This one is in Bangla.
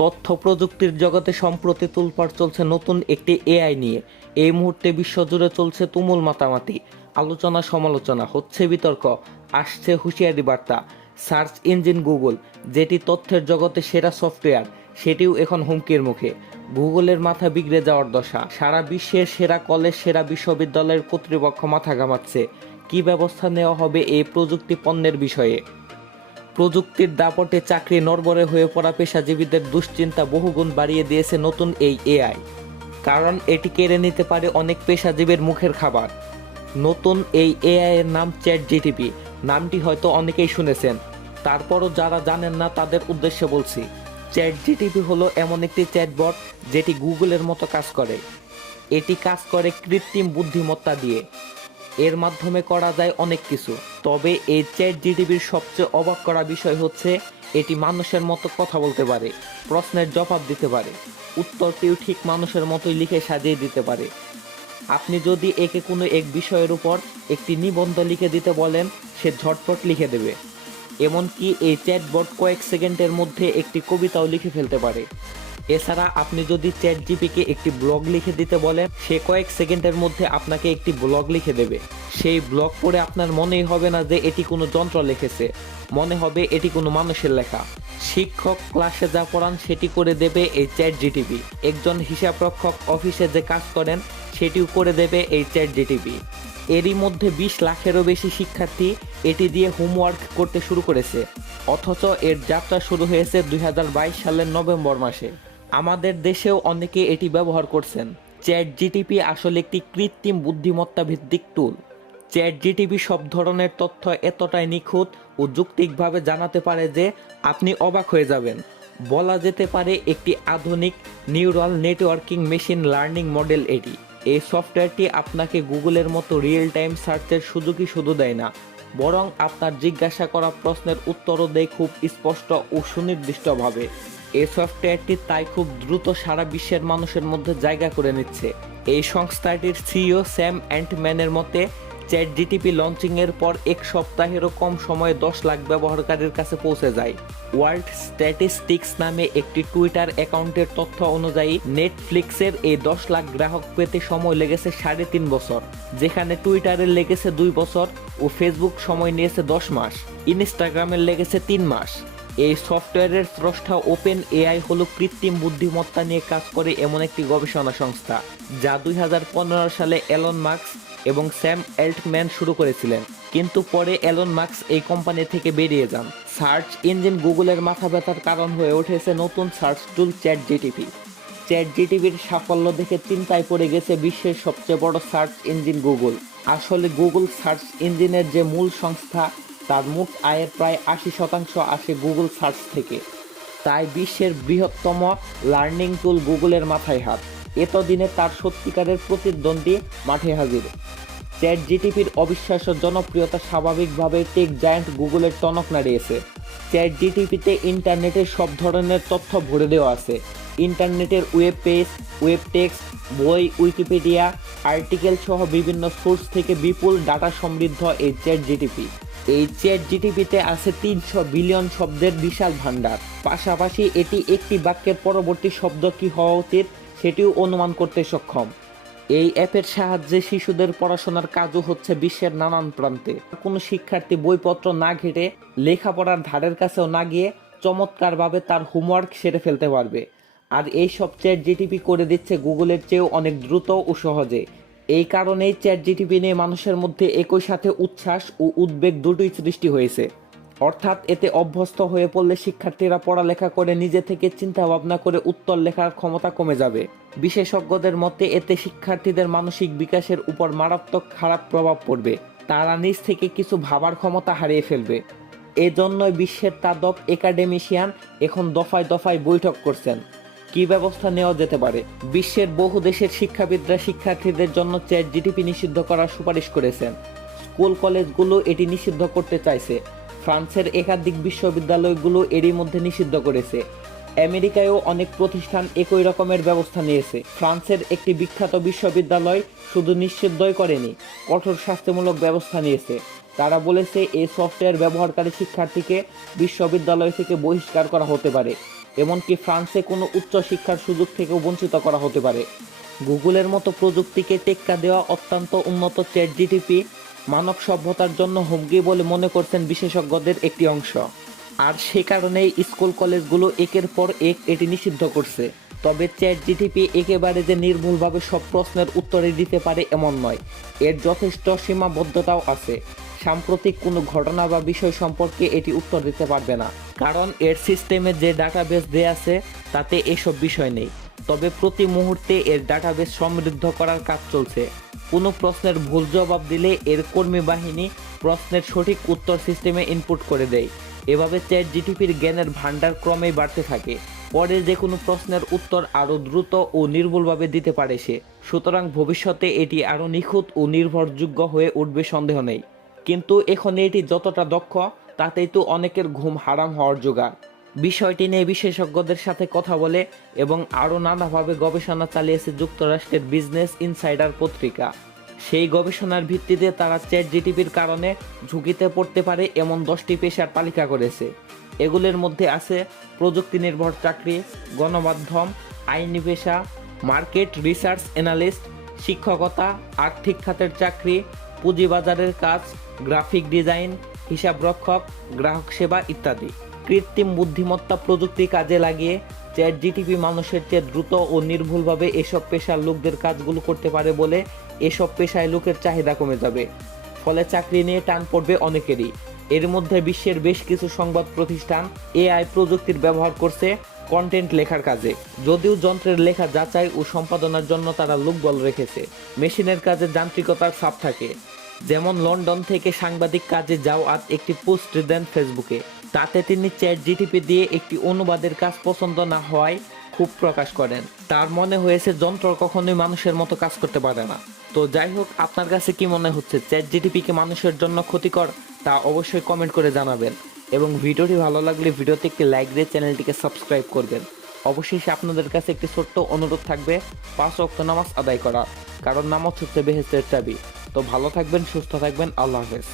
তথ্য প্রযুক্তির জগতে সম্প্রতি তোলপাড় চলছে নতুন একটি এআই নিয়ে। এই মুহূর্তে বিশ্বজুড়ে চলছে তুমুল মাতামাতি, আলোচনা সমালোচনা, হচ্ছে বিতর্ক, আসছে হুঁশিয়ারি বার্তা। সার্চ ইঞ্জিন গুগল, যেটি তথ্যের জগতে সেরা সফটওয়্যার, সেটিও এখন হুমকির মুখে। গুগলের মাথা বিগড়ে যাওয়ার দশা। সারা বিশ্বের সেরা কলেজ, সেরা বিশ্ববিদ্যালয়ের কর্তৃপক্ষ মাথা ঘামাচ্ছে কী ব্যবস্থা নেওয়া হবে এই প্রযুক্তি পণ্যের বিষয়ে। প্রযুক্তির দাপটে চাকরি নড়বড়ে হয়ে পড়া পেশাজীবীদের দুশ্চিন্তা বহুগুণ বাড়িয়ে দিয়েছে নতুন এই এআই। কারণ এটি কেড়ে নিতে পারে অনেক পেশাজীবীর মুখের খাবার। নতুন এই এআই এর নাম চ্যাট জিটিপি। নামটি হয়তো অনেকেই শুনেছেন, তারপরও যারা জানেন না তাদের উদ্দেশ্যে বলছি। চ্যাট জিটিপি হলো এমন একটি চ্যাটবট যেটি গুগলের মতো কাজ করে। এটি কাজ করে কৃত্রিম বুদ্ধিমত্তা দিয়ে। এর মাধ্যমে করা যায় অনেক কিছু। তবে এই চ্যাট জিটিপির সবচেয়ে অবাক করা বিষয় হচ্ছে এটি মানুষের মতো কথা বলতে পারে, প্রশ্নের জবাব দিতে পারে, উত্তরটিও ঠিক মানুষের মতোই লিখে সাজিয়ে দিতে পারে। আপনি যদি একে কোনো এক বিষয়ের উপর একটি নিবন্ধ লিখে দিতে বলেন, সে ঝটপট লিখে দেবে। এমনকি এই চ্যাটবট কয়েক সেকেন্ডের মধ্যে একটি কবিতাও লিখে ফেলতে পারে। এছাড়া আপনি যদি চ্যাট জিপিকে একটি ব্লগ লিখে দিতে বলেন, সে কয়েক সেকেন্ডের মধ্যে আপনাকে একটি ব্লগ লিখে দেবে। সেই ব্লগ পড়ে আপনার মনেই হবে না যে এটি কোনো যন্ত্র লিখেছে, মনে হবে এটি কোনো মানুষের লেখা। শিক্ষক ক্লাসে যা পড়ান সেটি করে দেবে এই চ্যাট জিটিপি। একজন হিসাবরক্ষক অফিসে যে কাজ করেন সেটিও করে দেবে এই চ্যাট জিটিপি। এরই মধ্যে 20 লাখেরও বেশি শিক্ষার্থী এটি দিয়ে হোমওয়ার্ক করতে শুরু করেছে। অথচ এর যাত্রা শুরু হয়েছে 2022 সালের নভেম্বর মাসে। আমাদের দেশেও অনেকে এটি ব্যবহার করছেন। চ্যাট জিটিপি আসলে একটি কৃত্রিম বুদ্ধিমত্তা ভিত্তিক টুল। চ্যাট জিটিপি সব ধরনের তথ্য এতটাই নিখুঁত ও যৌক্তিকভাবে জানাতে পারে যে আপনি অবাক হয়ে যাবেন। বলা যেতে পারে একটি আধুনিক neural networking machine learning model এটি। এই সফটওয়্যারটি আপনাকে গুগলের মতো রিয়েল টাইম সার্চের সুযোগই শুধু দেয় না, বরং আপনার জিজ্ঞাসা করা প্রশ্নের উত্তরও দেয় খুব স্পষ্ট ও সুনির্দিষ্টভাবে। এই সফটওয়্যারটি তাই খুব দ্রুত সারা বিশ্বের মানুষের মধ্যে জায়গা করে নিচ্ছে। এই সংস্থাটির সিইও স্যাম অ্যান্টম্যানের মতে, চ্যাট জিটিপি লঞ্চিংয়ের পর এক সপ্তাহেরও কম সময়ে 10 লাখ ব্যবহারকারীর কাছে পৌঁছে যায়। ওয়ার্ল্ড স্ট্যাটিস্টিক্স নামে একটি টুইটার অ্যাকাউন্টের তথ্য অনুযায়ী নেটফ্লিক্সের এই 10 লাখ গ্রাহক পেতে সময় লেগেছে 3.5 বছর, যেখানে টুইটারের লেগেছে 2 বছর ও ফেসবুক সময় নিয়েছে 10 মাস, ইনস্টাগ্রামের লেগেছে 3 মাস। এই সফটওয়্যারের স্রষ্টা ওপেন এআই হলো কৃত্রিম বুদ্ধিমত্তা নিয়ে কাজ করে এমন একটি গবেষণা সংস্থা, যা 2015 সালে এলন মাস্ক এবং স্যাম অ্যাল্টম্যান শুরু করেছিলেন। কিন্তু পরে এলন মাস্ক এই কোম্পানি থেকে বেরিয়ে যান। সার্চ ইঞ্জিন গুগলের মাথা ব্যথার কারণ হয়ে উঠেছে নতুন search tool chat GTP. Chat জিটিপির সাফল্য দেখে চিন্তায় পড়ে গেছে বিশ্বের সবচেয়ে বড় সার্চ ইঞ্জিন গুগল। আসলে গুগল সার্চ ইঞ্জিনের যে মূল সংস্থা, তার মোট আয়ের প্রায় 80% আসে গুগল সার্চ থেকে। তাই বিশ্বের বৃহত্তম লার্নিং টুল গুগলের মাথায় হাত। এতদিনে তার সত্যিকারের প্রতিদ্বন্দ্বী মাঠে হাজির। চ্যাট জিটিপির অবিশ্বাস্য জনপ্রিয়তা স্বাভাবিকভাবে টেক জায়ান্ট গুগলের টনক নাড়িয়েছে। চ্যাট জিটিপিতে ইন্টারনেটের সব ধরনের তথ্য ভরে দেওয়া আছে। ইন্টারনেটের ওয়েব পেজ, ওয়েব টেক্সট, বই, উইকিপিডিয়া, আর্টিকেল সহ বিভিন্ন সোর্স থেকে বিপুল ডাটা সমৃদ্ধ এই চ্যাট জিটিপিতে আছে 300 বিলিয়ন শব্দের বিশাল ভান্ডার। পাশাপাশি এটি একটি বাক্যের পরবর্তী শব্দ কি হওয়া উচিত সেটিও অনুমান করতে সক্ষম। এই অ্যাপের সাহায্যে শিশুদের পড়াশোনার কাজও হচ্ছে বিশ্বের নানান প্রান্তে। কোনো শিক্ষার্থী বইপত্র না ঘেটে, লেখাপড়ার ধারের কাছেও না গিয়ে চমৎকারভাবে তার হোমওয়ার্ক সেরে ফেলতে পারবে। আর এই সব চ্যাট জিটিপি করে দিচ্ছে গুগলের চেয়েও অনেক দ্রুত ও সহজে। এই কারণেই চ্যাট জিটিপি নিয়ে মানুষের মধ্যে একই সাথে উচ্ছ্বাস ও উদ্বেগ দুটোই সৃষ্টি হয়েছে। অর্থাৎ এতে অভ্যস্ত হয়ে পড়লে শিক্ষার্থীরা পড়ালেখা করে নিজে থেকে চিন্তা ভাবনা করে উত্তর লেখার ক্ষমতা কমে যাবে। বিশেষজ্ঞদের মতে এতে শিক্ষার্থীদের মানসিক বিকাশের উপর মারাত্মক খারাপ প্রভাব পড়বে। তারা নিজ থেকে কিছু ভাবার ক্ষমতা হারিয়ে ফেলবে। এজন্যই বিশ্বের তাদব একাডেমিশিয়ান এখন দফায় দফায় বৈঠক করছেন কি ব্যবস্থা নেওয়া যেতে পারে। বিশ্বের বহু দেশের শিক্ষাবিদরা শিক্ষার্থীদের জন্য চ্যাট জিটিপি নিষিদ্ধ করার সুপারিশ করেছেন। স্কুল কলেজগুলো এটি নিষিদ্ধ করতে চাইছে। ফ্রান্সের একাধিক বিশ্ববিদ্যালয়গুলো এরই মধ্যে নিষিদ্ধ করেছে। আমেরিকায়ও অনেক প্রতিষ্ঠান একই রকমের ব্যবস্থা নিয়েছে। ফ্রান্সের একটি বিখ্যাত বিশ্ববিদ্যালয় শুধু নিষিদ্ধই করেনি, কঠোর শাস্তিমূলক ব্যবস্থা নিয়েছে। তারা বলেছে এই সফটওয়্যার ব্যবহারকারী শিক্ষার্থীকে বিশ্ববিদ্যালয় থেকে বহিষ্কার করা হতে পারে। এমনকি ফ্রান্সে কোনো উচ্চ শিক্ষার সুযোগ থেকেও বঞ্চিত করা হতে পারে। গুগলের মতো প্রযুক্তিকে টেক্কা দেওয়া অত্যন্ত উন্নত চ্যাটজিটিপি মানব সভ্যতার জন্য হুমকি বলে মনে করছেন বিশেষজ্ঞদের একটি অংশ। আর সে কারণেই স্কুল কলেজগুলো একের পর এক এটি নিষিদ্ধ করছে। তবে চ্যাটজিটিপি একেবারে যে নির্ভুলভাবে সব প্রশ্নের উত্তরে দিতে পারে এমন নয়, এর যথেষ্ট সীমাবদ্ধতাও আছে। সাম্প্রতিক কোনো ঘটনা বা বিষয় সম্পর্কে এটি উত্তর দিতে পারবে না, কারণ এর সিস্টেমে যে ডাটাবেস দেয়া আছে তাতে এসব বিষয় নেই। তবে প্রতি মুহূর্তে এর ডাটাবেস সমৃদ্ধ করার কাজ চলছে। কোনো প্রশ্নের ভুল জবাব দিলে এর কর্মী বাহিনী প্রশ্নের সঠিক উত্তর সিস্টেমে ইনপুট করে দেয়। এভাবে চ্যাটজিটিপির জ্ঞানের ভান্ডার ক্রমেই বাড়তে থাকে। পরে যে কোনো প্রশ্নের উত্তর আরও দ্রুত ও নির্ভুলভাবে দিতে পারে সে। সুতরাং ভবিষ্যতে এটি আরও নিখুঁত ও নির্ভরযোগ্য হয়ে উঠবে সন্দেহ নেই। কিন্তু এখন এটি যতটা দক্ষ, তাতেই তো অনেকের ঘুম হারাম হওয়ার জোগাড়। বিষয়টি নিয়ে বিশেষজ্ঞদের সাথে কথা বলে এবং আরও নানাভাবে গবেষণা চালিয়েছে যুক্তরাষ্ট্রের বিজনেস ইনসাইডার পত্রিকা। সেই গবেষণার ভিত্তিতে তারা চ্যাটজিটিপির কারণে ঝুঁকিতে পড়তে পারে এমন 10টি পেশার তালিকা করেছে। এগুলোর মধ্যে আছে প্রযুক্তি নির্ভর চাকরি, গণমাধ্যম, আইনি পেশা, মার্কেট রিসার্চ অ্যানালিস্ট, শিক্ষকতা, আর্থিক খাতের চাকরি, পুঁজিবাজারের কাজ, গ্রাফিক ডিজাইন, হিসাবরক্ষক, গ্রাহক সেবা ইত্যাদি। কৃত্রিম বুদ্ধিমত্তা প্রযুক্তি কাজে লাগিয়ে চ্যাটজিটিপি মানুষের চেয়ে দ্রুত ও নির্ভুলভাবে এসব পেশার লোকদের কাজগুলো করতে পারে বলে এসব পেশায় লোকের চাহিদা কমে যাবে। ফলে চাকরি নিয়ে টান পড়বে অনেকেরই। এর মধ্যে বিশ্বের বেশ কিছু সংবাদ প্রতিষ্ঠান এআই প্রযুক্তির ব্যবহার করছে কন্টেন্ট লেখার কাজে। যদিও যন্ত্রের লেখা যাচাই ও সম্পাদনার জন্য তারা লোকবল রেখেছে, মেশিনের কাজে যান্ত্রিকতার ছাপ থাকে। যেমন লন্ডন থেকে সাংবাদিক কাজে যাও আজ একটি পোস্ট দেন ফেসবুকে। তাতে তিনি চ্যাটজিটিপি দিয়ে একটি অনুবাদের কাজ পছন্দ না হওয়ায় ক্ষোভ প্রকাশ করেন। তার মনে হয়েছে যন্ত্র কখনোই মানুষের মতো কাজ করতে পারে না। তো যাই হোক, আপনার কাছে কি মনে হচ্ছে, চ্যাটজিটিপি কি মানুষের জন্য ক্ষতিকর? তা অবশ্যই কমেন্ট করে জানাবেন। এবং ভিডিওটি ভালো লাগলে ভিডিওতে একটি লাইক দিয়ে চ্যানেলটিকে সাবস্ক্রাইব করবেন। অবশেষে আপনাদের কাছে একটি ছোট্ট অনুরোধ থাকবে, 5 ওয়াক্ত নামাজ আদায় করা, কারণ নামাজ হচ্ছে বেহেশতের চাবি। তো ভালো থাকবেন, সুস্থ থাকবেন, আল্লাহ হাফেজ।